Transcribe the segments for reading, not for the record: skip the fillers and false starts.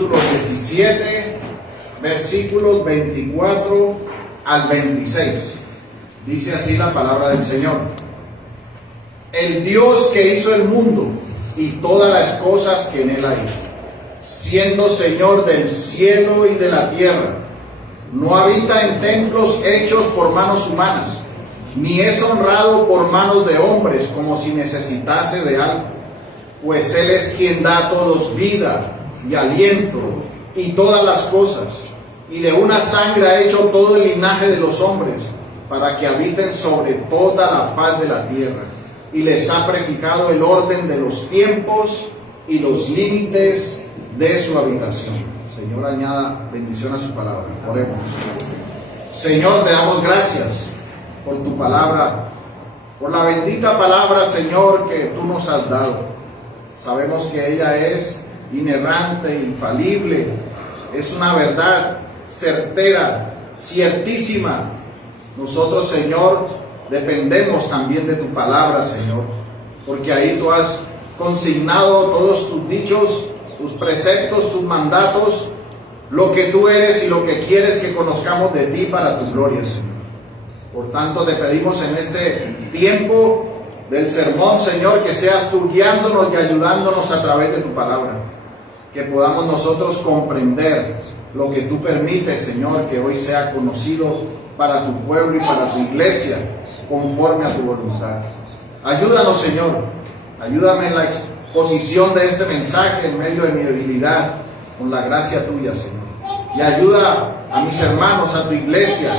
capítulo 17, versículos 24 al 26. Dice así la palabra del Señor. El Dios que hizo el mundo y todas las cosas que en él hay, siendo Señor del cielo y de la tierra, no habita en templos hechos por manos humanas, ni es honrado por manos de hombres como si necesitase de algo, pues Él es quien da a todos vida y aliento y todas las cosas, y de una sangre ha hecho todo el linaje de los hombres, para que habiten sobre toda la faz de la tierra, y les ha prefijado el orden de los tiempos y los límites de su habitación. Señor, añada bendición a su palabra. Oremos. Señor, te damos gracias por tu palabra, por la bendita palabra, Señor, que tú nos has dado. Sabemos que ella es inerrante, infalible, es una verdad certera, ciertísima. Nosotros, Señor, dependemos también de tu palabra, Señor, porque ahí tú has consignado todos tus dichos, tus preceptos, tus mandatos, lo que tú eres y lo que quieres que conozcamos de ti para tu gloria, Señor. Por tanto, te pedimos en este tiempo del sermón, Señor, que seas tú guiándonos y ayudándonos a través de tu palabra, que podamos nosotros comprender lo que tú permites, Señor, que hoy sea conocido para tu pueblo y para tu iglesia, conforme a tu voluntad. Ayúdanos, Señor, ayúdame en la exposición de este mensaje en medio de mi debilidad, con la gracia tuya, Señor. Y ayuda a mis hermanos, a tu iglesia,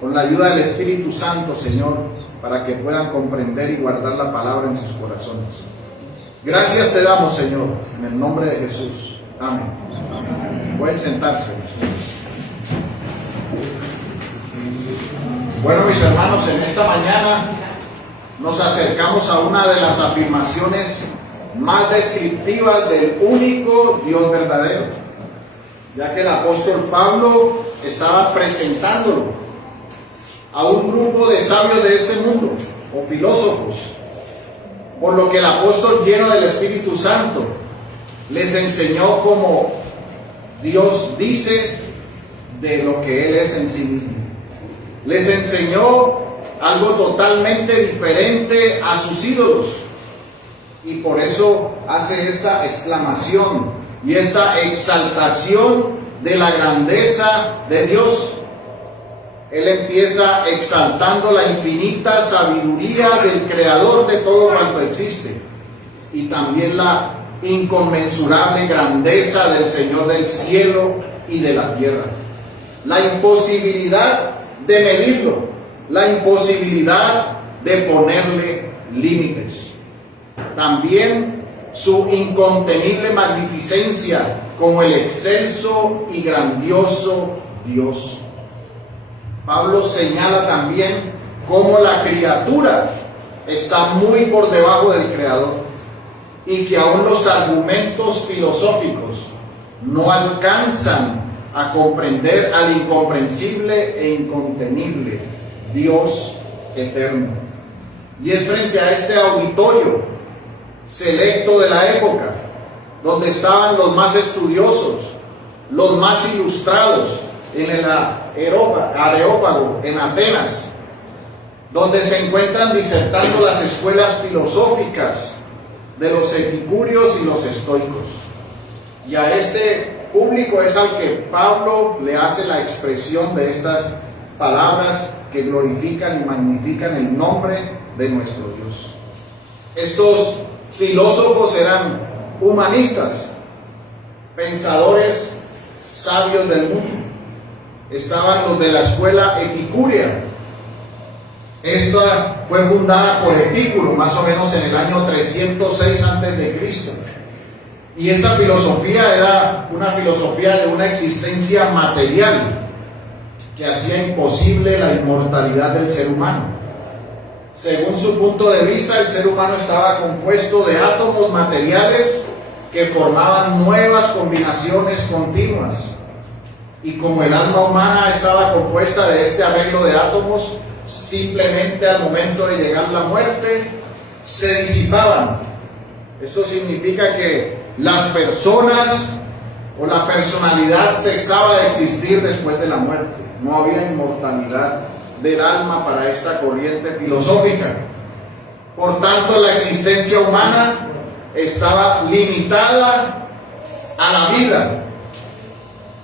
con la ayuda del Espíritu Santo, Señor, para que puedan comprender y guardar la palabra en sus corazones. Gracias te damos, Señor, en el nombre de Jesús. Amén. Pueden sentarse. Bueno, mis hermanos, en esta mañana nos acercamos a una de las afirmaciones más descriptivas del único Dios verdadero, ya que el apóstol Pablo estaba presentándolo a un grupo de sabios de este mundo, o filósofos, por lo que el apóstol, lleno del Espíritu Santo, les enseñó como Dios dice de lo que Él es en sí mismo. Les enseñó algo totalmente diferente a sus ídolos, y por eso hace esta exclamación y esta exaltación de la grandeza de Dios. Él empieza exaltando la infinita sabiduría del Creador de todo cuanto existe, y también la inconmensurable grandeza del Señor del cielo y de la tierra. La imposibilidad de medirlo, la imposibilidad de ponerle límites. También su incontenible magnificencia como el excelso y grandioso Dios. Pablo señala también cómo la criatura está muy por debajo del Creador, y que aún los argumentos filosóficos no alcanzan a comprender al incomprensible e incontenible Dios eterno. Y es frente a este auditorio selecto de la época, donde estaban los más estudiosos, los más ilustrados, en el Areópago, en Atenas, donde se encuentran disertando las escuelas filosóficas de los epicúreos y los estoicos. Y a este público es al que Pablo le hace la expresión de estas palabras que glorifican y magnifican el nombre de nuestro Dios. Estos filósofos eran humanistas, pensadores sabios del mundo. Estaban los de la escuela epicúrea. Esta fue fundada por Epicuro, más o menos en el año 306 a.C. Y esta filosofía era una filosofía de una existencia material que hacía imposible la inmortalidad del ser humano. Según su punto de vista, el ser humano estaba compuesto de átomos materiales que formaban nuevas combinaciones continuas. Y como el alma humana estaba compuesta de este arreglo de átomos, simplemente al momento de llegar la muerte, se disipaban. Esto significa que las personas o la personalidad cesaba de existir después de la muerte. No había inmortalidad del alma para esta corriente filosófica. Por tanto, la existencia humana estaba limitada a la vida.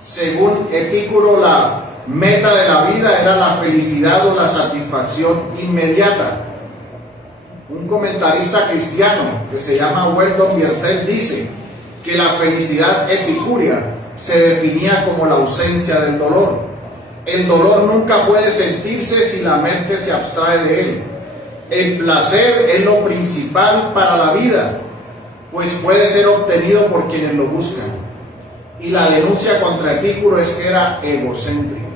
Según Epicuro, la meta de la vida era la felicidad o la satisfacción inmediata. Un comentarista cristiano que se llama Weldon Biertel dice que la felicidad epicúrea se definía como la ausencia del dolor. El dolor nunca puede sentirse si la mente se abstrae de él. El placer es lo principal para la vida, pues puede ser obtenido por quienes lo buscan. Y la denuncia contra Epicuro es que era egocéntrico.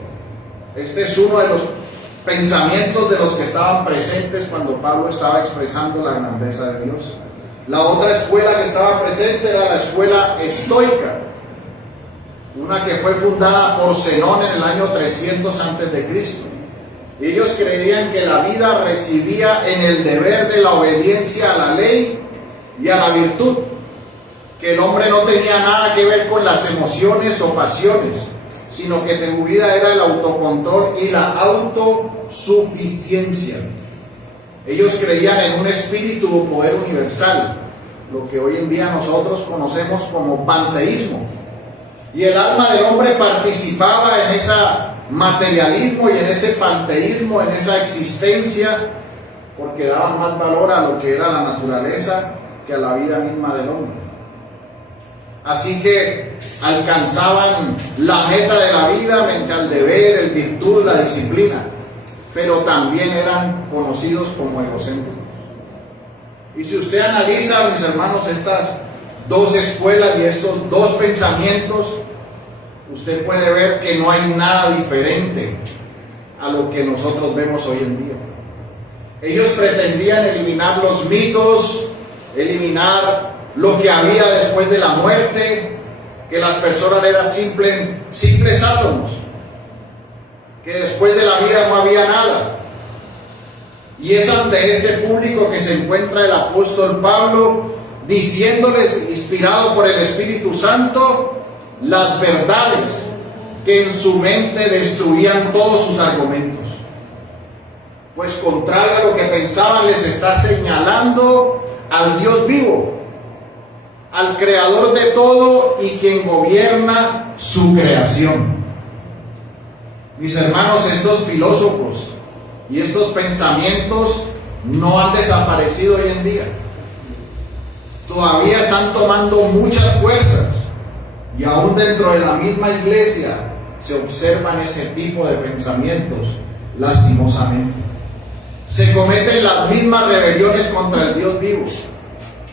Este es uno de los pensamientos de los que estaban presentes cuando Pablo estaba expresando la grandeza de Dios. La otra escuela que estaba presente era la escuela estoica, una que fue fundada por Zenón en el año 300 a.C. Ellos creían que la vida residía en el deber de la obediencia a la ley y a la virtud, que el hombre no tenía nada que ver con las emociones o pasiones, sino que tu vida era el autocontrol y la autosuficiencia. Ellos creían en un espíritu o poder universal, lo que hoy en día nosotros conocemos como panteísmo. Y el alma del hombre participaba en ese materialismo y en ese panteísmo, en esa existencia, porque daban más valor a lo que era la naturaleza que a la vida misma del hombre. Así que alcanzaban la meta de la vida mediante el deber, el virtud, la disciplina, pero también eran conocidos como egocéntricos. Y si usted analiza, mis hermanos, estas dos escuelas y estos dos pensamientos, usted puede ver que no hay nada diferente a lo que nosotros vemos hoy en día. Ellos pretendían eliminar los mitos, eliminar lo que había después de la muerte, que las personas eran simples átomos, que después de la vida no había nada. Y es ante este público que se encuentra el apóstol Pablo diciéndoles, inspirado por el Espíritu Santo, las verdades que en su mente destruían todos sus argumentos. Pues contrario a lo que pensaban, les está señalando al Dios vivo, al creador de todo y quien gobierna su creación. Mis hermanos, estos filósofos y estos pensamientos no han desaparecido hoy en día. Todavía están tomando muchas fuerzas y aún dentro de la misma iglesia se observan ese tipo de pensamientos, lastimosamente. Se cometen las mismas rebeliones contra el Dios vivo.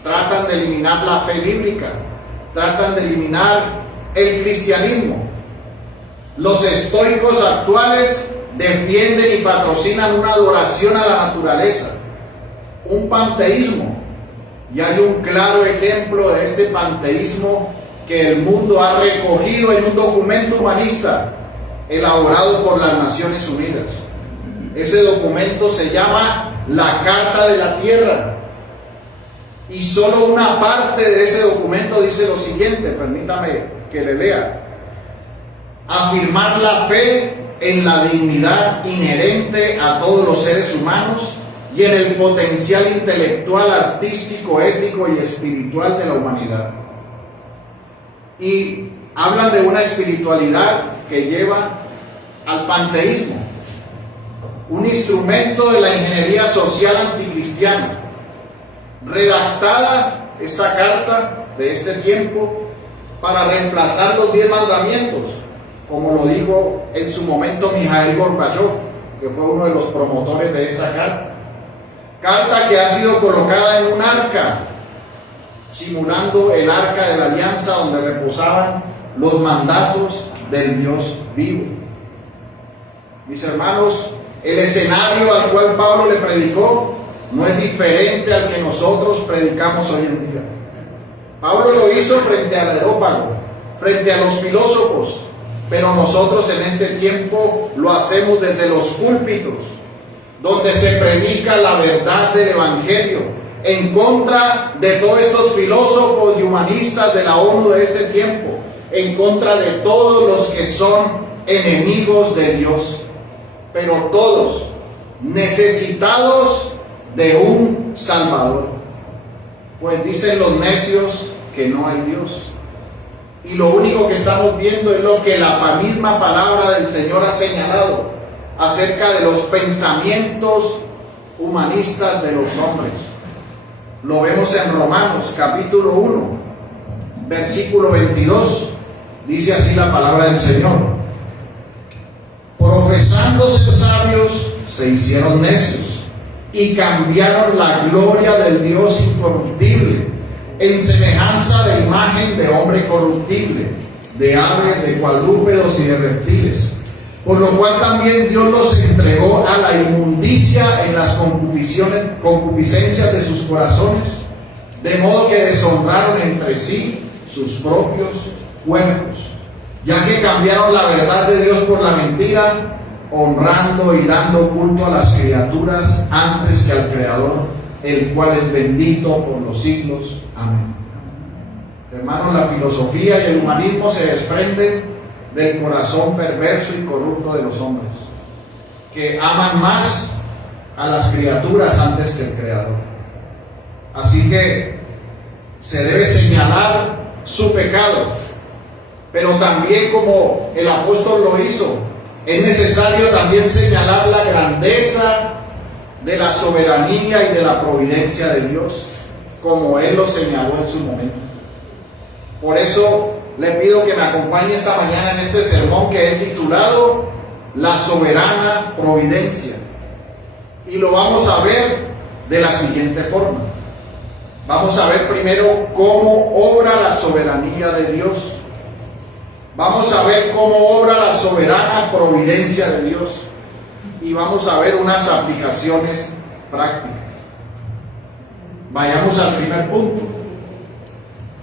Tratan de eliminar la fe bíblica, tratan de eliminar el cristianismo. Los estoicos actuales defienden y patrocinan una adoración a la naturaleza, un panteísmo. Y hay un claro ejemplo de este panteísmo que el mundo ha recogido en un documento humanista elaborado por las Naciones Unidas. Ese documento se llama la Carta de la Tierra. Y solo una parte de ese documento dice lo siguiente, permítame que le lea. Afirmar la fe en la dignidad inherente a todos los seres humanos y en el potencial intelectual, artístico, ético y espiritual de la humanidad. Y hablan de una espiritualidad que lleva al panteísmo, un instrumento de la ingeniería social anticristiana. Redactada esta carta de este tiempo para reemplazar los 10 mandamientos, como lo dijo en su momento Mikhail Gorbachev, que fue uno de los promotores de esta carta. Carta que ha sido colocada en un arca, simulando el arca de la alianza donde reposaban los mandatos del Dios vivo. Mis hermanos, el escenario al cual Pablo le predicó no es diferente al que nosotros predicamos hoy en día. Pablo lo hizo frente al Areópago, frente a los filósofos, pero nosotros en este tiempo lo hacemos desde los púlpitos, donde se predica la verdad del Evangelio, en contra de todos estos filósofos y humanistas de la ONU de este tiempo, en contra de todos los que son enemigos de Dios, pero todos necesitados de un Salvador. Pues dicen los necios que no hay Dios. Y lo único que estamos viendo es lo que la misma palabra del Señor ha señalado acerca de los pensamientos humanistas de los hombres. Lo vemos en Romanos capítulo 1, versículo 22. Dice así la palabra del Señor: profesando ser sabios, se hicieron necios y cambiaron la gloria del Dios incorruptible en semejanza de imagen de hombre corruptible, de aves, de cuadrúpedos y de reptiles. Por lo cual también Dios los entregó a la inmundicia en las concupiscencias de sus corazones, de modo que deshonraron entre sí sus propios cuerpos, ya que cambiaron la verdad de Dios por la mentira, honrando y dando culto a las criaturas antes que al Creador, el cual es bendito por los siglos. Amén. Hermanos, la filosofía y el humanismo se desprenden del corazón perverso y corrupto de los hombres, que aman más a las criaturas antes que el Creador. Así que se debe señalar su pecado, pero también, como el apóstol lo hizo, es necesario también señalar la grandeza de la soberanía y de la providencia de Dios, como Él lo señaló en su momento. Por eso le pido que me acompañe esta mañana en este sermón que he titulado La soberana providencia. Y lo vamos a ver de la siguiente forma. Vamos a ver primero cómo obra la soberanía de Dios. Vamos a ver cómo obra la soberana providencia de Dios. Y vamos a ver unas aplicaciones prácticas. Vayamos al primer punto.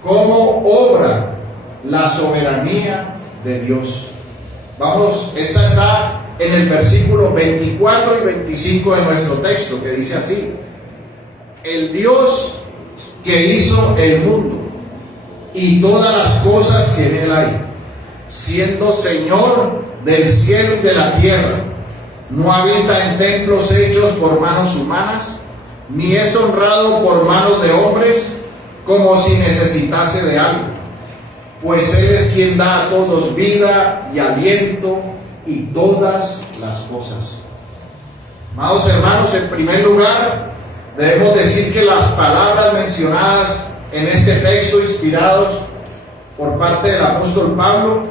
¿Cómo obra la soberanía de Dios? Vamos, esta está en el versículo 24 y 25 de nuestro texto, que dice así: el Dios que hizo el mundo y todas las cosas que en él hay, siendo Señor del cielo y de la tierra, no habita en templos hechos por manos humanas, ni es honrado por manos de hombres, como si necesitase de algo, pues Él es quien da a todos vida y aliento y todas las cosas. Amados hermanos, en primer lugar, debemos decir que las palabras mencionadas en este texto, inspirados por parte del apóstol Pablo,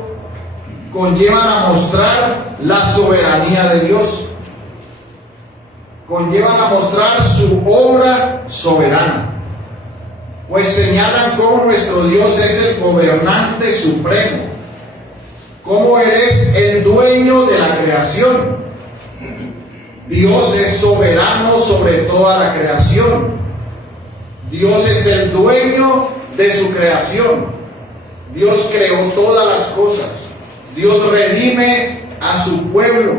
conllevan a mostrar la soberanía de Dios, conllevan a mostrar su obra soberana, pues señalan cómo nuestro Dios es el gobernante supremo, cómo Él es el dueño de la creación. Dios es soberano sobre toda la creación. Dios es el dueño de su creación. Dios creó todas las cosas. Dios redime a su pueblo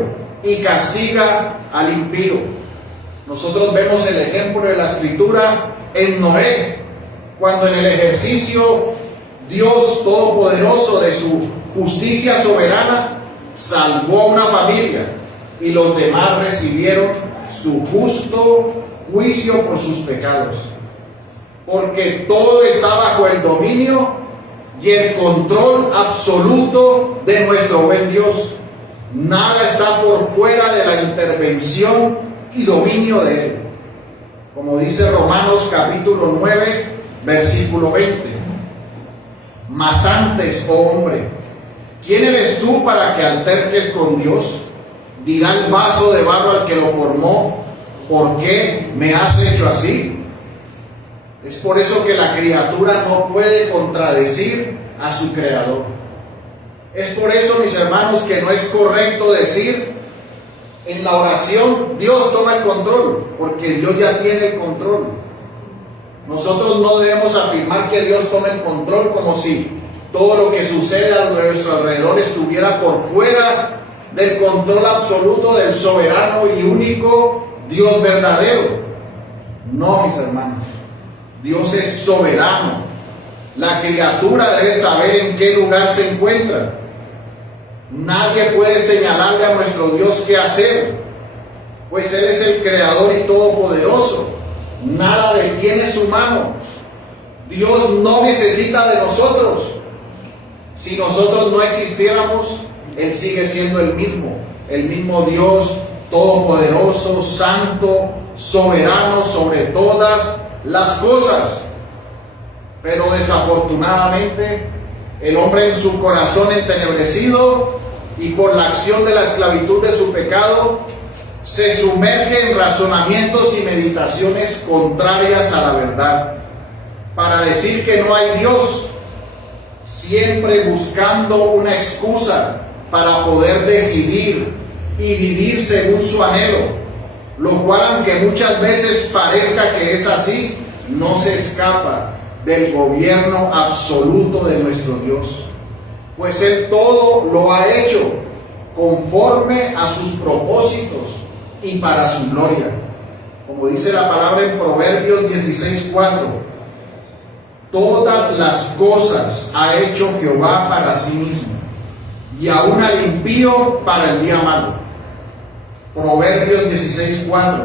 y castiga al impío. Nosotros vemos el ejemplo de la Escritura en Noé, cuando en el ejercicio Dios Todopoderoso de su justicia soberana salvó a una familia y los demás recibieron su justo juicio por sus pecados, porque todo está bajo el dominio y el control absoluto de nuestro buen Dios. Nada está por fuera de la intervención y dominio de Él, como dice Romanos capítulo 9, versículo 20. Mas antes, oh hombre, ¿quién eres tú para que alterques con Dios? Dirá el vaso de barro al que lo formó: ¿por qué me has hecho así? Es por eso que la criatura no puede contradecir a su creador. Es por eso, mis hermanos, que no es correcto decir en la oración: Dios toma el control, porque Dios ya tiene el control. Nosotros no debemos afirmar que Dios tome el control como si todo lo que sucede a nuestro alrededor estuviera por fuera del control absoluto del soberano y único Dios verdadero. No, mis hermanos, Dios es soberano La criatura debe saber en qué lugar se encuentra. Nadie puede señalarle a nuestro Dios qué hacer, pues Él es el creador y todopoderoso. Nada detiene su mano. Dios no necesita de nosotros. Si nosotros no existiéramos, Él sigue siendo el mismo Dios todopoderoso, santo, soberano sobre todas las cosas. Pero desafortunadamente, el hombre en su corazón entenebrecido y por la acción de la esclavitud de su pecado, se sumerge en razonamientos y meditaciones contrarias a la verdad, para decir que no hay Dios, siempre buscando una excusa para poder decidir y vivir según su anhelo, lo cual, aunque muchas veces parezca que es así, no se escapa del gobierno absoluto de nuestro Dios, pues Él todo lo ha hecho conforme a sus propósitos y para su gloria. Como dice la palabra en Proverbios 16:4, todas las cosas ha hecho Jehová para sí mismo, y aún al impío para el día malo. Proverbios 16:4,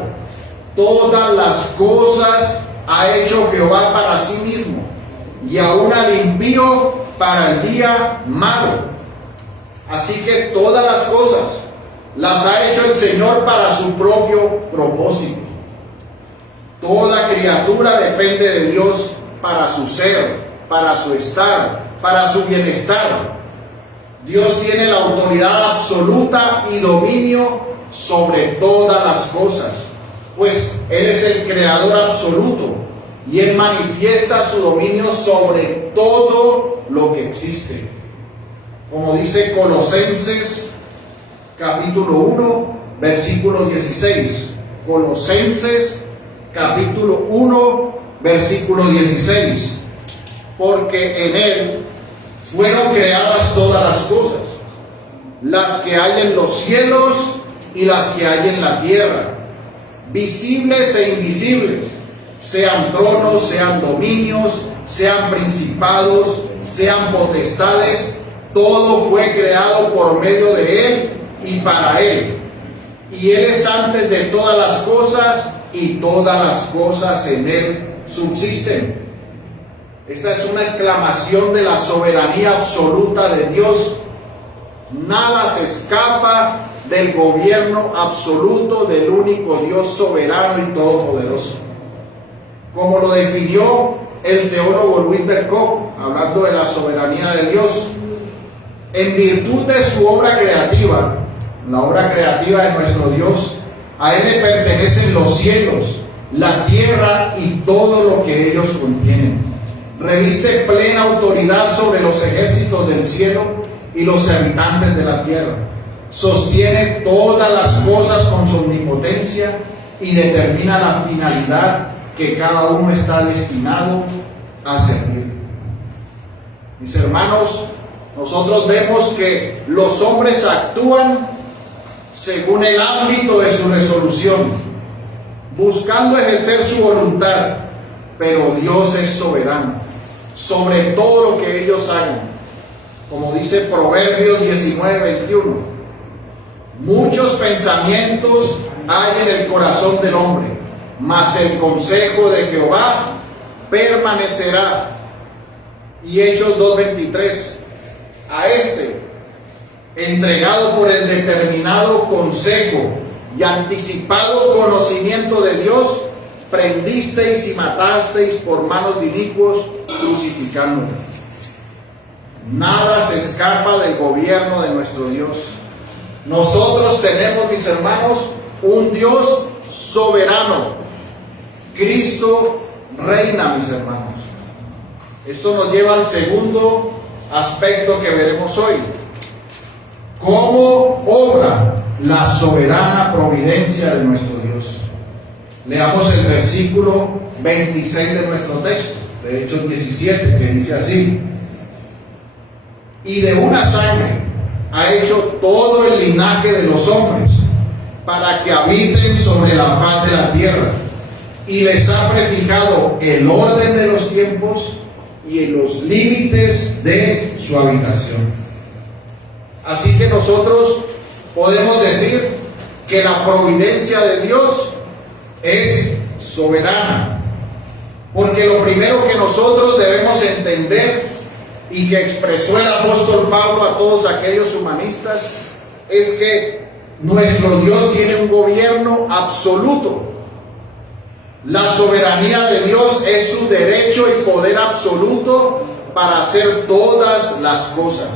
todas las cosas ha hecho Jehová para sí mismo, y aún al impío para el día malo. Así que todas las cosas las ha hecho el Señor para su propio propósito. Toda criatura depende de Dios para su ser, para su estar, para su bienestar. Dios tiene la autoridad absoluta y dominio sobre todas las cosas, pues Él es el creador absoluto y Él manifiesta su dominio sobre todo lo que existe. Como dice Colosenses capítulo 1, versículo 16. Colosenses capítulo 1, versículo 16. Porque en Él fueron creadas todas las cosas, las que hay en los cielos y las que hay en la tierra, visibles e invisibles, sean tronos, sean dominios, sean principados, sean potestades. Todo fue creado por medio de Él y para Él. Y Él es antes de todas las cosas, y todas las cosas en Él subsisten. Esta es una exclamación de la soberanía absoluta de Dios. Nada se escapa del gobierno absoluto del único Dios soberano y todopoderoso. Como lo definió el teólogo Louis Berkhof, hablando de la soberanía de Dios, en virtud de su obra creativa, la obra creativa de nuestro Dios, a Él le pertenecen los cielos, la tierra y todo lo que ellos contienen. Reviste plena autoridad sobre los ejércitos del cielo y los habitantes de la tierra. Sostiene todas las cosas con su omnipotencia y determina la finalidad que cada uno está destinado a servir. Mis hermanos, nosotros vemos que los hombres actúan según el ámbito de su resolución, buscando ejercer su voluntad, pero Dios es soberano sobre todo lo que ellos hagan. Como dice Proverbios 19:21, muchos pensamientos hay en el corazón del hombre, mas el consejo de Jehová permanecerá. Y Hechos 2:23, a este, entregado por el determinado consejo y anticipado conocimiento de Dios, prendisteis y matasteis por manos de inicuos, crucificándolo. Nada se escapa del gobierno de nuestro Dios. Nosotros tenemos, mis hermanos, un Dios soberano. Cristo reina, mis hermanos. Esto nos lleva al segundo aspecto que veremos hoy. ¿Cómo obra la soberana providencia de nuestro Dios? Leamos el versículo 26 de nuestro texto, de Hechos 17, que dice así: y de una sangre ha hecho todo el linaje de los hombres, para que habiten sobre la faz de la tierra, y les ha prefijado el orden de los tiempos y en los límites de su habitación. Así que nosotros podemos decir que la providencia de Dios es soberana, porque lo primero que nosotros debemos entender y que expresó el apóstol Pablo a todos aquellos humanistas es que nuestro Dios tiene un gobierno absoluto. La soberanía de Dios es su derecho y poder absoluto para hacer todas las cosas,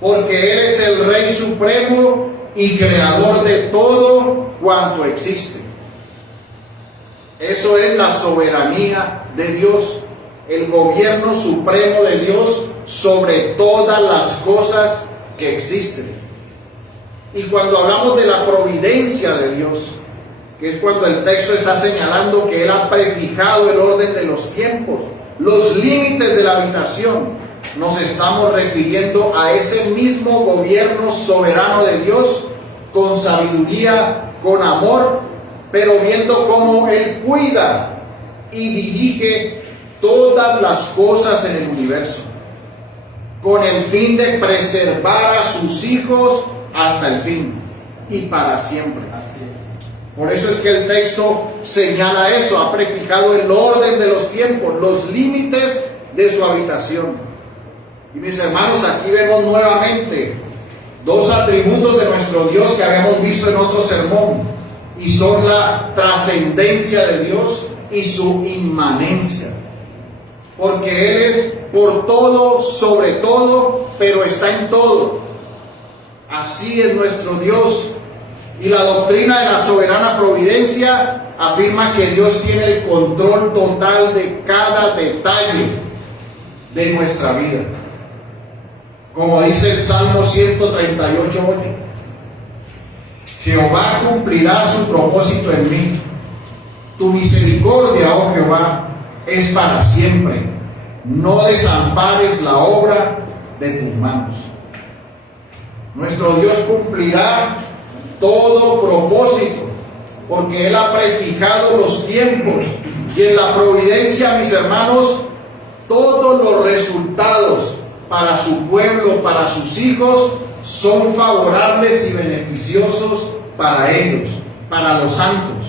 porque Él es el Rey Supremo y Creador de todo cuanto existe. Eso es la soberanía de Dios, el gobierno supremo de Dios sobre todas las cosas que existen. Y cuando hablamos de la providencia de Dios, que es cuando el texto está señalando que Él ha prefijado el orden de los tiempos, los límites de la habitación, nos estamos refiriendo a ese mismo gobierno soberano de Dios, con sabiduría, con amor, pero viendo cómo Él cuida y dirige todas las cosas en el universo, con el fin de preservar a sus hijos hasta el fin y para siempre. Así es. Por eso es que el texto señala eso, ha prefijado el orden de los tiempos, los límites de su habitación. Y mis hermanos, aquí vemos nuevamente dos atributos de nuestro Dios que habíamos visto en otro sermón, y son la trascendencia de Dios y su inmanencia. Porque Él es por todo, sobre todo, pero está en todo. Así es nuestro Dios. Y la doctrina de la soberana providencia afirma que Dios tiene el control total de cada detalle de nuestra vida. Como dice el Salmo 138:8, Jehová cumplirá su propósito en mí. Tu misericordia, oh Jehová, es para siempre. No desampares la obra de tus manos. Nuestro Dios cumplirá todo propósito, porque Él ha prefijado los tiempos, y en la providencia, mis hermanos, todos los resultados para su pueblo, para sus hijos, son favorables y beneficiosos para ellos, para los santos.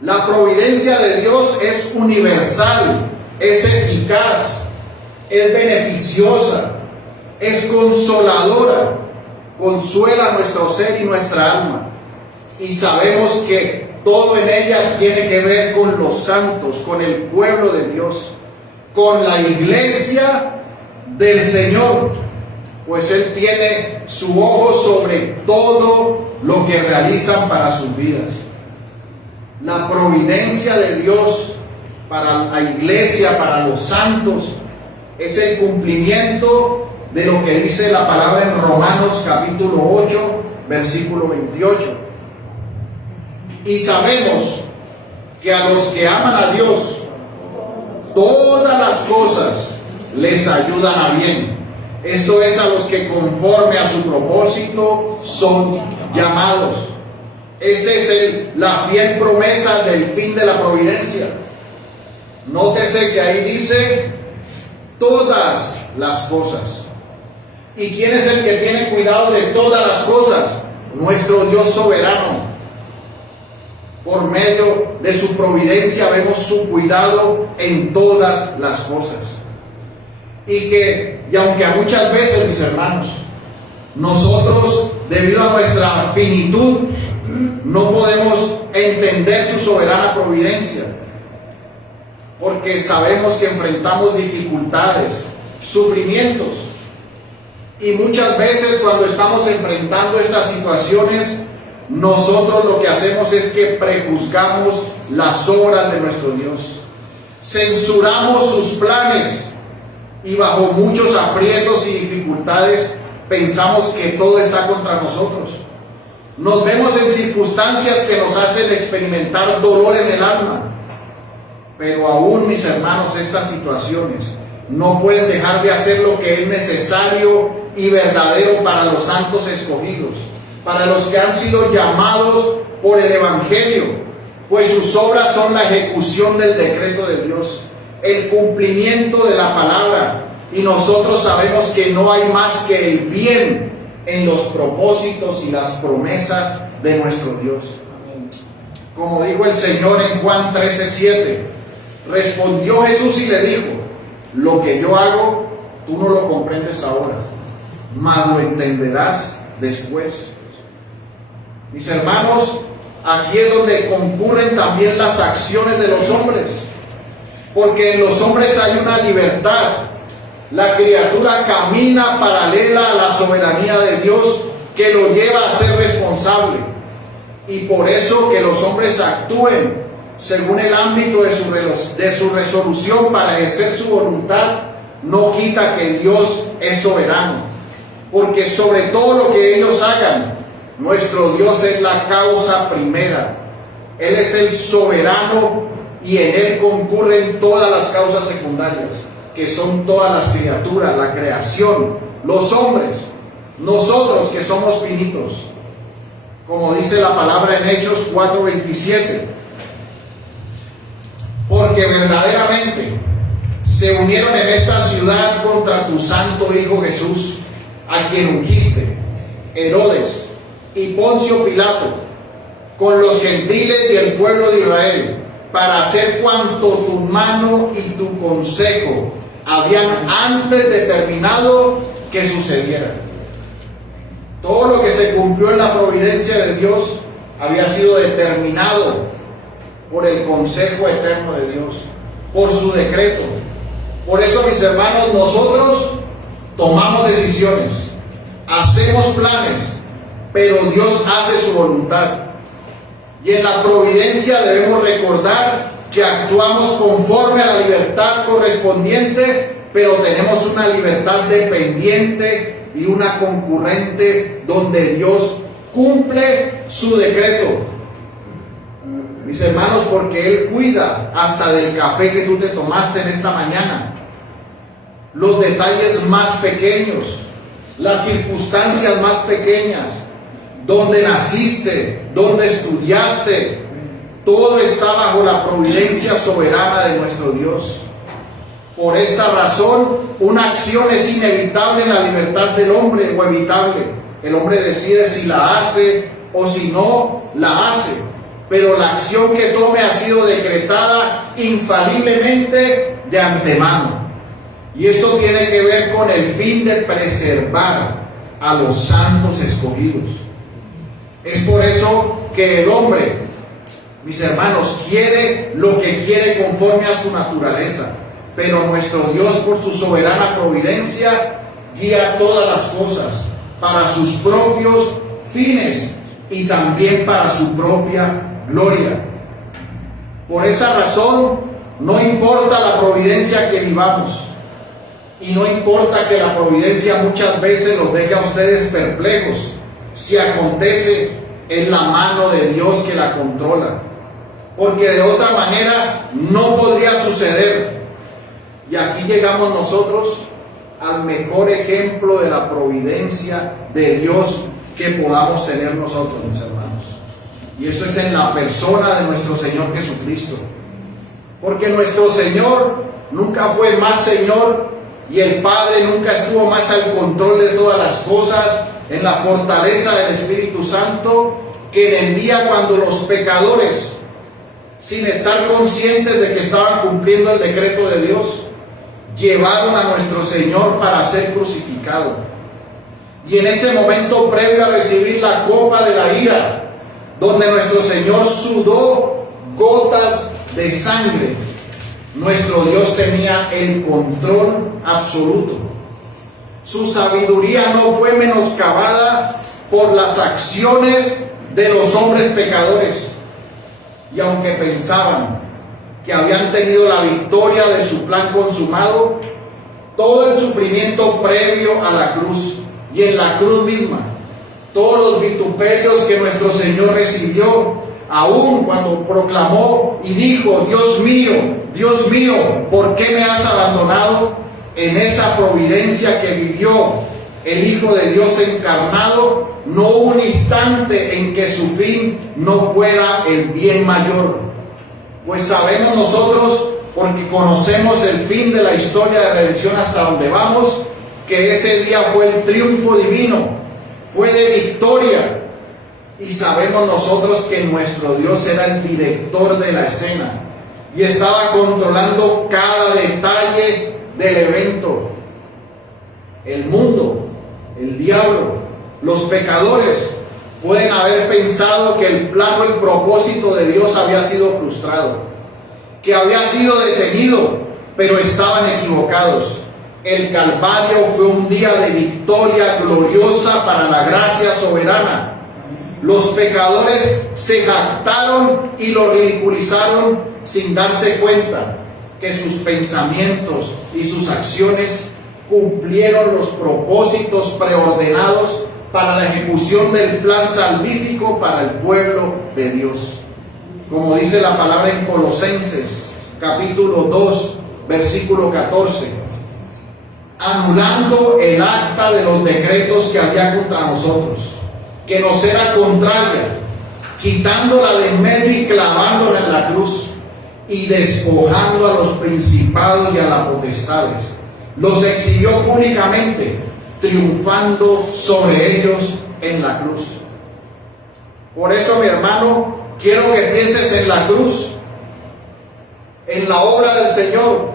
La providencia de Dios es universal, es eficaz, es beneficiosa, es consoladora, consuela nuestro ser y nuestra alma. Y sabemos que todo en ella tiene que ver con los santos, con el pueblo de Dios, con la iglesia del Señor, pues Él tiene su ojo sobre todo lo que realizan para sus vidas. La providencia de Dios para la iglesia, para los santos, es el cumplimiento de lo que dice la palabra en Romanos capítulo 8, versículo 28. Y sabemos que a los que aman a Dios, todas las cosas les ayudan a bien. Esto es, a los que conforme a su propósito son llamados. Esta es la fiel promesa del fin de la providencia. Nótese que ahí dice todas las cosas. ¿Y quién es el que tiene cuidado de todas las cosas? Nuestro Dios soberano. Por medio de su providencia vemos su cuidado en todas las cosas. Y aunque a muchas veces, mis hermanos, nosotros, debido a nuestra finitud, no podemos entender su soberana providencia, porque sabemos que enfrentamos dificultades, sufrimientos, y muchas veces cuando estamos enfrentando estas situaciones, nosotros lo que hacemos es que prejuzgamos las obras de nuestro Dios, censuramos sus planes, y bajo muchos aprietos y dificultades pensamos que todo está contra nosotros. Nos vemos en circunstancias que nos hacen experimentar dolor en el alma. Pero aún, mis hermanos, estas situaciones no pueden dejar de hacer lo que es necesario y verdadero para los santos escogidos, para los que han sido llamados por el Evangelio, pues sus obras son la ejecución del decreto de Dios. el cumplimiento de la palabra, y nosotros sabemos que no hay más que el bien en los propósitos y las promesas de nuestro Dios. Como dijo el Señor en Juan 13:7, respondió Jesús y le dijo: lo que yo hago, tú no lo comprendes ahora, mas lo entenderás después. Mis hermanos, aquí es donde concurren también las acciones de los hombres, porque en los hombres hay una libertad. La criatura camina paralela a la soberanía de Dios, que lo lleva a ser responsable, y por eso que los hombres actúen según el ámbito de su resolución para ejercer su voluntad no quita que Dios es soberano, porque sobre todo lo que ellos hagan, nuestro Dios es la causa primera. Él es el soberano y en Él concurren todas las causas secundarias, que son todas las criaturas, la creación, los hombres, nosotros que somos finitos. Como dice la palabra en Hechos 4:27, porque verdaderamente se unieron en esta ciudad contra tu santo Hijo Jesús, a quien ungiste, Herodes y Poncio Pilato, con los gentiles y el pueblo de Israel, para hacer cuanto tu mano y tu consejo habían antes determinado que sucediera. Todo lo que se cumplió en la providencia de Dios había sido determinado por el consejo eterno de Dios, por su decreto. Por eso, mis hermanos, nosotros tomamos decisiones, hacemos planes, pero Dios hace su voluntad. Y en la providencia debemos recordar que actuamos conforme a la libertad correspondiente, pero tenemos una libertad dependiente y una concurrente donde Dios cumple su decreto. Mis hermanos, porque Él cuida hasta del café que tú te tomaste en esta mañana, los detalles más pequeños, las circunstancias más pequeñas, donde naciste, donde estudiaste, todo está bajo la providencia soberana de nuestro Dios. Por esta razón, una acción es inevitable en la libertad del hombre, o evitable. El hombre decide si la hace o si no la hace, pero la acción que tome ha sido decretada infaliblemente de antemano. Y esto tiene que ver con el fin de preservar a los santos escogidos. Es por eso que el hombre, mis hermanos, quiere lo que quiere conforme a su naturaleza, pero nuestro Dios, por su soberana providencia, guía todas las cosas para sus propios fines y también para su propia gloria. Por esa razón, no importa la providencia que vivamos, y no importa que la providencia muchas veces los deje a ustedes perplejos, si acontece en la mano de Dios que la controla, porque de otra manera no podría suceder. Y aquí llegamos nosotros al mejor ejemplo de la providencia de Dios que podamos tener nosotros, mis hermanos, y eso es en la persona de nuestro Señor Jesucristo, porque nuestro Señor nunca fue más Señor, y el Padre nunca estuvo más al control de todas las cosas, en la fortaleza del Espíritu Santo, que en el día cuando los pecadores, sin estar conscientes de que estaban cumpliendo el decreto de Dios, llevaron a nuestro Señor para ser crucificado. Y en ese momento previo a recibir la copa de la ira, donde nuestro Señor sudó gotas de sangre, nuestro Dios tenía el control absoluto. Su sabiduría no fue menoscabada por las acciones de los hombres pecadores. Y aunque pensaban que habían tenido la victoria de su plan consumado, todo el sufrimiento previo a la cruz y en la cruz misma, todos los vituperios que nuestro Señor recibió, aún cuando proclamó y dijo: Dios mío, ¿por qué me has abandonado? En esa providencia que vivió el Hijo de Dios encarnado, no hubo un instante en que su fin no fuera el bien mayor. Pues sabemos nosotros porque conocemos el fin de la historia de redención hasta donde vamos, que ese día fue el triunfo divino, fue de victoria. Y sabemos nosotros que nuestro Dios era el director de la escena y estaba controlando cada detalle del evento. El mundo, el diablo, los pecadores pueden haber pensado que el plan o el propósito de Dios había sido frustrado, que había sido detenido, pero estaban equivocados. El Calvario fue un día de victoria gloriosa para la gracia soberana. Los pecadores se jactaron y lo ridiculizaron sin darse cuenta que sus pensamientos y sus acciones cumplieron los propósitos preordenados para la ejecución del plan salvífico para el pueblo de Dios. Como dice la palabra en Colosenses, capítulo 2, versículo 14, anulando el acta de los decretos que había contra nosotros, que nos era contraria, quitándola de en medio y clavándola en la cruz, y despojando a los principados y a las potestades, los exhibió públicamente, triunfando sobre ellos en la cruz. Por eso, mi hermano, quiero que pienses en la cruz, en la obra del Señor,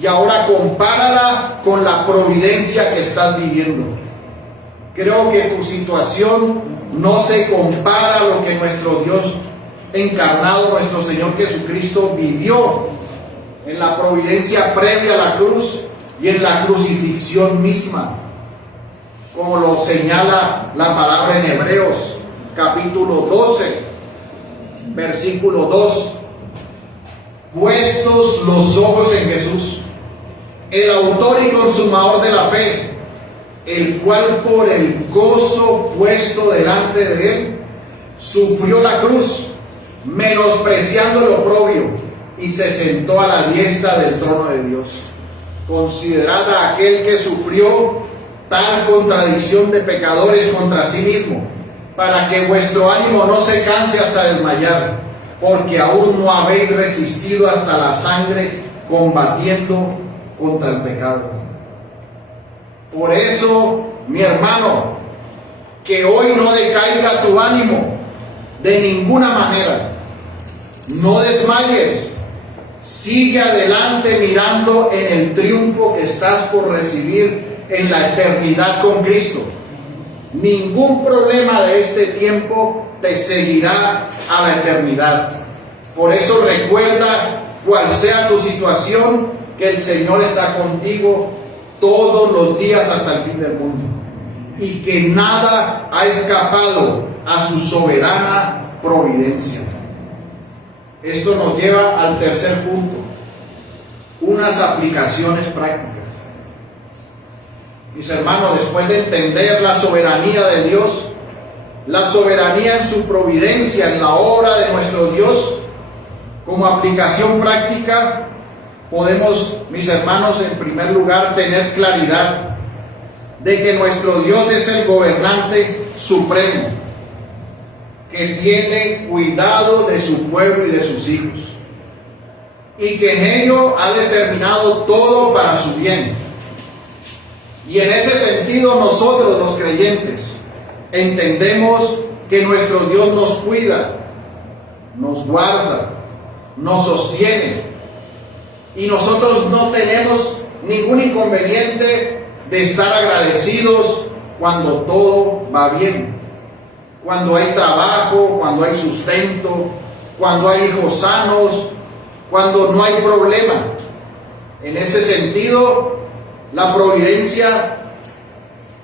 y ahora compárala con la providencia que estás viviendo. Creo que tu situación no se compara a lo que nuestro Dios encarnado, nuestro Señor Jesucristo, vivió en la providencia previa a la cruz y en la crucifixión misma, como lo señala la palabra en Hebreos, capítulo 12, versículo 2. Puestos los ojos en Jesús, el autor y consumador de la fe, el cual por el gozo puesto delante de él, sufrió la cruz, menospreciando el oprobio, y se sentó a la diestra del trono de Dios. Considerad a aquel que sufrió tal contradicción de pecadores contra sí mismo, para que vuestro ánimo no se canse hasta desmayar, porque aún no habéis resistido hasta la sangre, combatiendo contra el pecado. Por eso, mi hermano, que hoy no decaiga tu ánimo de ninguna manera. No desmayes. Sigue adelante mirando en el triunfo que estás por recibir en la eternidad con Cristo. Ningún problema de este tiempo te seguirá a la eternidad. Por eso recuerda, cual sea tu situación, que el Señor está contigo todos los días hasta el fin del mundo, y que nada ha escapado a su soberana providencia. Esto nos lleva al tercer punto, unas aplicaciones prácticas. Mis hermanos, después de entender la soberanía de Dios, la soberanía en su providencia, en la obra de nuestro Dios, como aplicación práctica, podemos, mis hermanos, en primer lugar, tener claridad de que nuestro Dios es el gobernante supremo, que tiene cuidado de su pueblo y de sus hijos, y que en ello ha determinado todo para su bien. Y en ese sentido, nosotros los creyentes entendemos que nuestro Dios nos cuida, nos guarda, nos sostiene, y nosotros no tenemos ningún inconveniente de estar agradecidos cuando todo va bien, cuando hay trabajo, cuando hay sustento, cuando hay hijos sanos, cuando no hay problema. En ese sentido, la providencia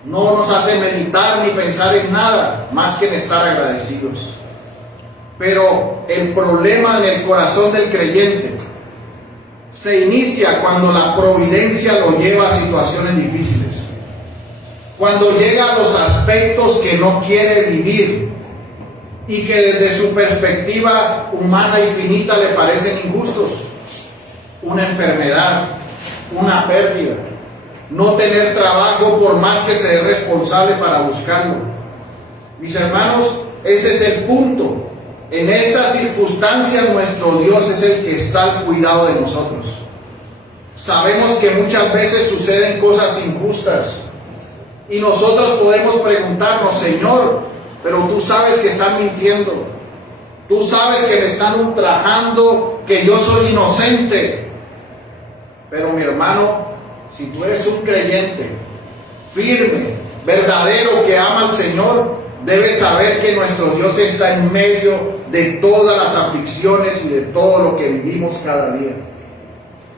no nos hace meditar ni pensar en nada más que en estar agradecidos. Pero el problema en el corazón del creyente se inicia cuando la providencia lo lleva a situaciones difíciles, cuando llega a los aspectos que no quiere vivir y que desde su perspectiva humana y finita le parecen injustos. Una enfermedad, una pérdida, no tener trabajo por más que se es responsable para buscarlo. Mis hermanos, ese es el punto En estas circunstancias nuestro Dios es el que está al cuidado de nosotros. Sabemos que muchas veces suceden cosas injustas y nosotros podemos preguntarnos, Señor, pero tú sabes que están mintiendo, tú sabes que me están ultrajando, que yo soy inocente. Pero mi hermano, si tú eres un creyente firme, verdadero, que ama al Señor, debes saber que nuestro Dios está en medio de todas las aflicciones y de todo lo que vivimos cada día.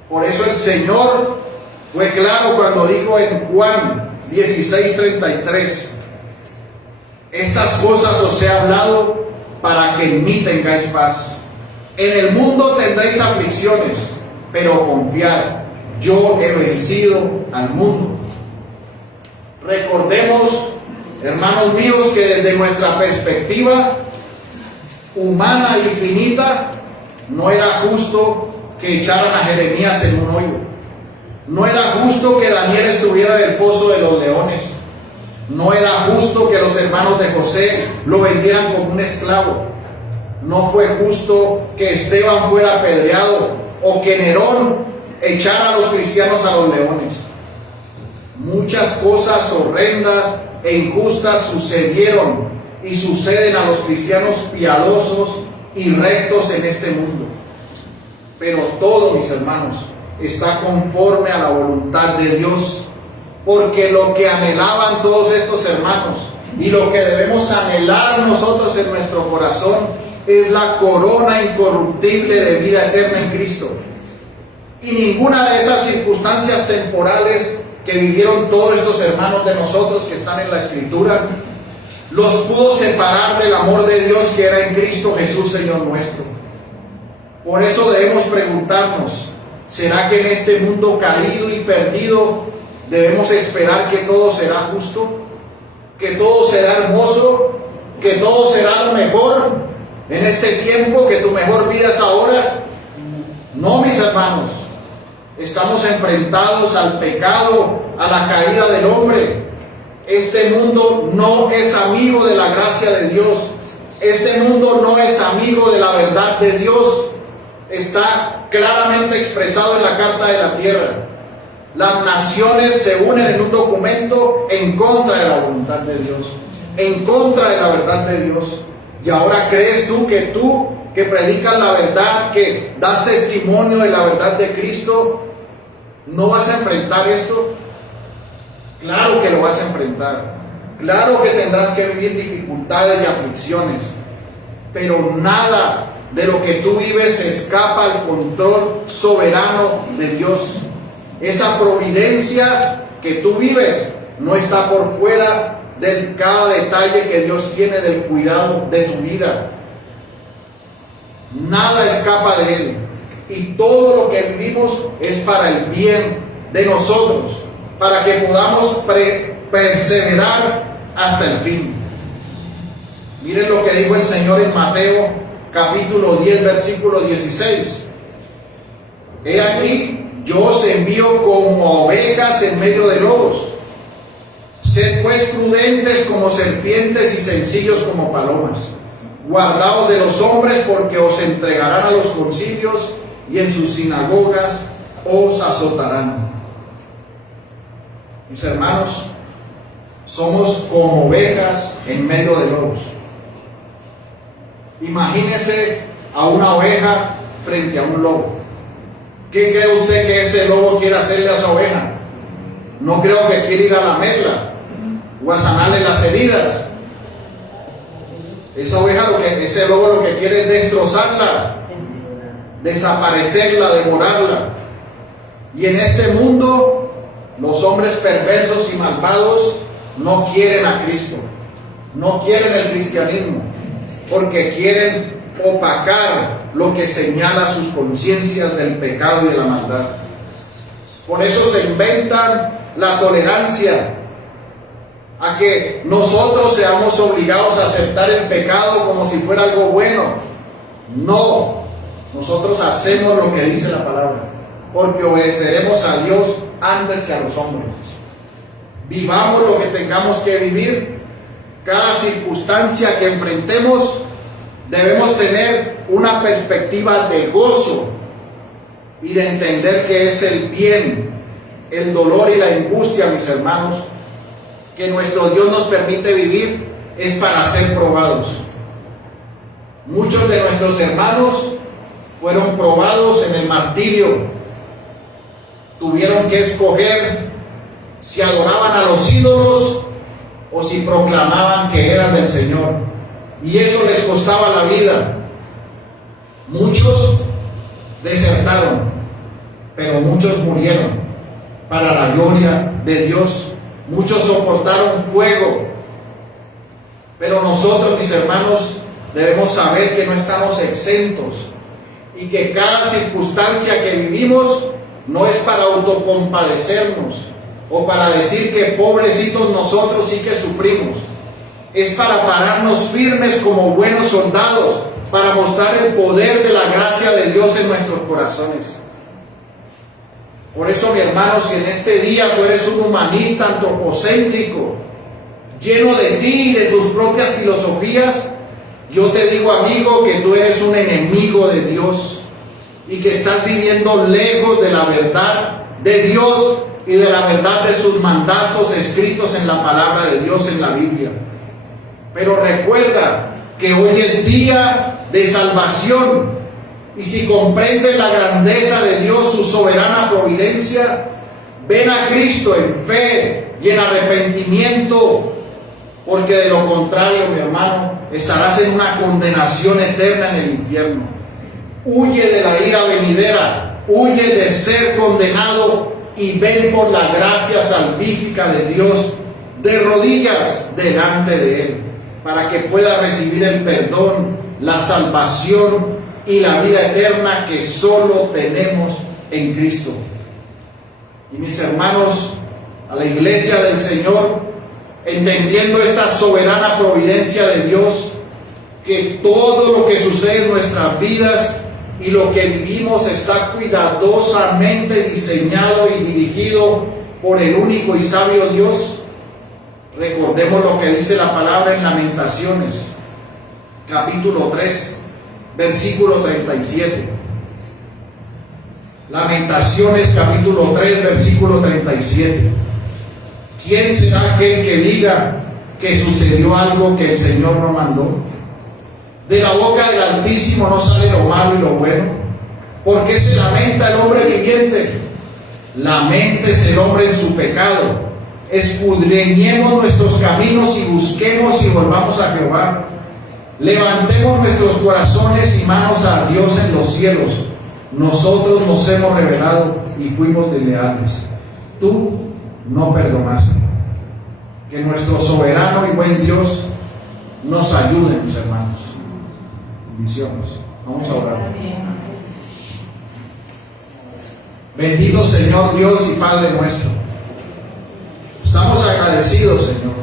Por eso el Señor fue claro cuando dijo en Juan 16:33, estas cosas os he hablado para que en mí tengáis paz. En el mundo tendréis aflicciones, pero confiad, yo he vencido al mundo. Recordemos, hermanos míos, que desde nuestra perspectiva humana y finita, no era justo que echaran a Jeremías en un hoyo. No era justo que Daniel estuviera en el foso de los leones. No era justo que los hermanos de José lo vendieran como un esclavo. No fue justo que Esteban fuera apedreado o que Nerón echara a los cristianos a los leones. Muchas cosas horrendas e injustas sucedieron y suceden a los cristianos piadosos y rectos en este mundo. Pero todo, mis hermanos, está conforme a la voluntad de Dios, porque lo que anhelaban todos estos hermanos y lo que debemos anhelar nosotros en nuestro corazón es la corona incorruptible de vida eterna en Cristo. Y ninguna de esas circunstancias temporales que vivieron todos estos hermanos de nosotros que están en la Escritura los pudo separar del amor de Dios que era en Cristo Jesús, Señor nuestro. Por eso debemos preguntarnos, ¿será que en este mundo caído y perdido debemos esperar que todo será justo? ¿Que todo será hermoso? ¿Que todo será lo mejor en este tiempo? ¿Que tu mejor vida es ahora? No, mis hermanos. Estamos enfrentados al pecado, a la caída del hombre. Este mundo no es amigo de la gracia de Dios. Este mundo no es amigo de la verdad de Dios. Está claramente expresado en la Carta de la Tierra. Las naciones se unen en un documento en contra de la voluntad de Dios, en contra de la verdad de Dios. Y ahora crees tú que predicas la verdad, que das testimonio de la verdad de Cristo, ¿no vas a enfrentar esto? Claro que lo vas a enfrentar. Claro que tendrás que vivir dificultades y aflicciones. Pero nada de lo que tú vives escapa al control soberano de Dios. Esa providencia que tú vives no está por fuera de cada detalle que Dios tiene del cuidado de tu vida. Nada escapa de Él. Y todo lo que vivimos es para el bien de nosotros, para que podamos perseverar hasta el fin. Miren lo que dijo el Señor en Mateo capítulo 10, versículo 16. He aquí, yo os envío como ovejas en medio de lobos. Sed pues prudentes como serpientes y sencillos como palomas. Guardaos de los hombres, porque os entregarán a los concilios y en sus sinagogas os azotarán. Mis hermanos, somos como ovejas en medio de lobos. Imagínese a una oveja frente a un lobo. ¿Qué cree usted que ese lobo quiere hacerle a esa oveja? No creo que quiera ir a lamerla o a sanarle las heridas. Esa oveja, ese lobo lo que quiere es destrozarla, desaparecerla, devorarla. Y en este mundo, los hombres perversos y malvados no quieren a Cristo, no quieren el cristianismo, porque quieren opacar lo que señala sus conciencias del pecado y de la maldad. Por eso se inventan la tolerancia a que nosotros seamos obligados a aceptar el pecado como si fuera algo bueno. No, nosotros hacemos lo que dice la palabra, porque obedeceremos a Dios antes que a los hombres. Vivamos lo que tengamos que vivir. Cada circunstancia que enfrentemos Debemos tener una perspectiva de gozo y de entender que es el bien, el dolor y la angustia, mis hermanos, que nuestro Dios nos permite vivir, es para ser probados. Muchos de nuestros hermanos fueron probados en el martirio. Tuvieron que escoger si adoraban a los ídolos o si proclamaban que eran del Señor. Y eso les costaba la vida. Muchos desertaron, pero muchos murieron para la gloria de Dios. Muchos soportaron fuego. Pero nosotros, mis hermanos, debemos saber que no estamos exentos y que cada circunstancia que vivimos no es para autocompadecernos o para decir que pobrecitos nosotros sí que sufrimos. Es para pararnos firmes como buenos soldados, para mostrar el poder de la gracia de Dios en nuestros corazones. Por eso, mi hermano, si en este día tú eres un humanista antropocéntrico, lleno de ti y de tus propias filosofías, yo te digo, amigo, que tú eres un enemigo de Dios y que estás viviendo lejos de la verdad de Dios y de la verdad de sus mandatos escritos en la palabra de Dios en la Biblia. Pero recuerda que hoy es día de salvación, y si comprendes la grandeza de Dios, su soberana providencia, ven a Cristo en fe y en arrepentimiento, porque de lo contrario, mi hermano, estarás en una condenación eterna en el infierno. Huye de la ira venidera, huye de ser condenado y ven por la gracia salvífica de Dios de rodillas delante de Él, para que pueda recibir el perdón, la salvación y la vida eterna que solo tenemos en Cristo. Y mis hermanos, a la iglesia del Señor, entendiendo esta soberana providencia de Dios, que todo lo que sucede en nuestras vidas y lo que vivimos está cuidadosamente diseñado y dirigido por el único y sabio Dios, recordemos lo que dice la palabra en Lamentaciones, capítulo 3, versículo 37. Lamentaciones, capítulo 3, versículo 37. ¿Quién será aquel que diga que sucedió algo que el Señor no mandó? De la boca del Altísimo no sale lo malo y lo bueno. ¿Por qué se lamenta el hombre viviente? Laméntese el hombre en su pecado. Escudriñemos nuestros caminos y busquemos y volvamos a Jehová. Levantemos nuestros corazones y manos a Dios en los cielos. Nosotros nos hemos rebelado y fuimos desleales. Tú no perdonaste. Que nuestro soberano y buen Dios nos ayude, mis hermanos. Bendiciones. Vamos a orar. Bendito Señor Dios y Padre nuestro. Estamos agradecidos, Señor,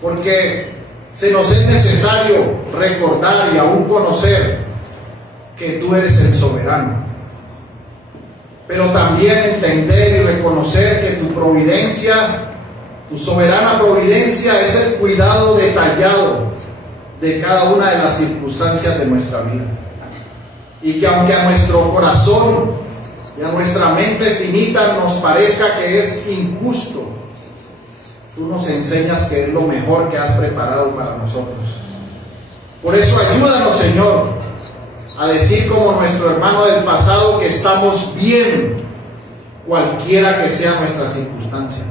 porque se nos es necesario recordar y aún conocer que tú eres el soberano, pero también entender y reconocer que tu providencia, tu soberana providencia, es el cuidado detallado de cada una de las circunstancias de nuestra vida, y que aunque a nuestro corazón y a nuestra mente finita nos parezca que es injusto, tú nos enseñas que es lo mejor que has preparado para nosotros. Por eso ayúdanos, Señor, a decir como nuestro hermano del pasado que estamos bien, cualquiera que sea nuestra circunstancia.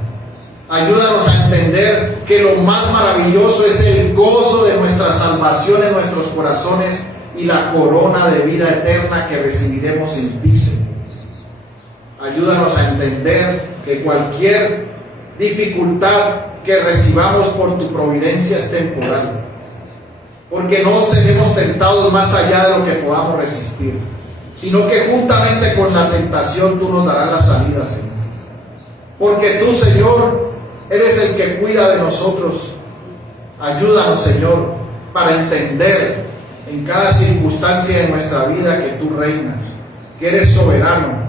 Ayúdanos a entender que lo más maravilloso es el gozo de nuestra salvación en nuestros corazones y la corona de vida eterna que recibiremos en ti, Señor. Ayúdanos a entender que cualquier dificultad que recibamos por tu providencia es temporal, porque no seremos tentados más allá de lo que podamos resistir, sino que juntamente con la tentación tú nos darás la salida, Señor. Porque tú, Señor, eres el que cuida de nosotros. Ayúdanos, Señor, para entender en cada circunstancia de nuestra vida que tú reinas, que eres soberano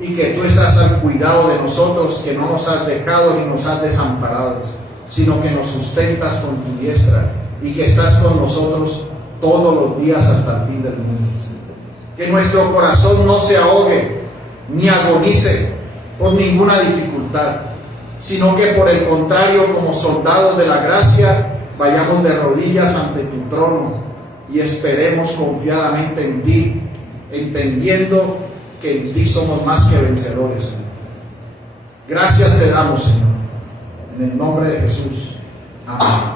y que tú estás al cuidado de nosotros, que no nos has dejado ni nos has desamparado, sino que nos sustentas con tu diestra y que estás con nosotros todos los días hasta el fin del mundo. Que nuestro corazón no se ahogue ni agonice por ninguna dificultad, sino que por el contrario, como soldados de la gracia, vayamos de rodillas ante tu trono y esperemos confiadamente en ti, entendiendo que en ti somos más que vencedores, Señor. Gracias te damos, Señor, en el nombre de Jesús. Amén.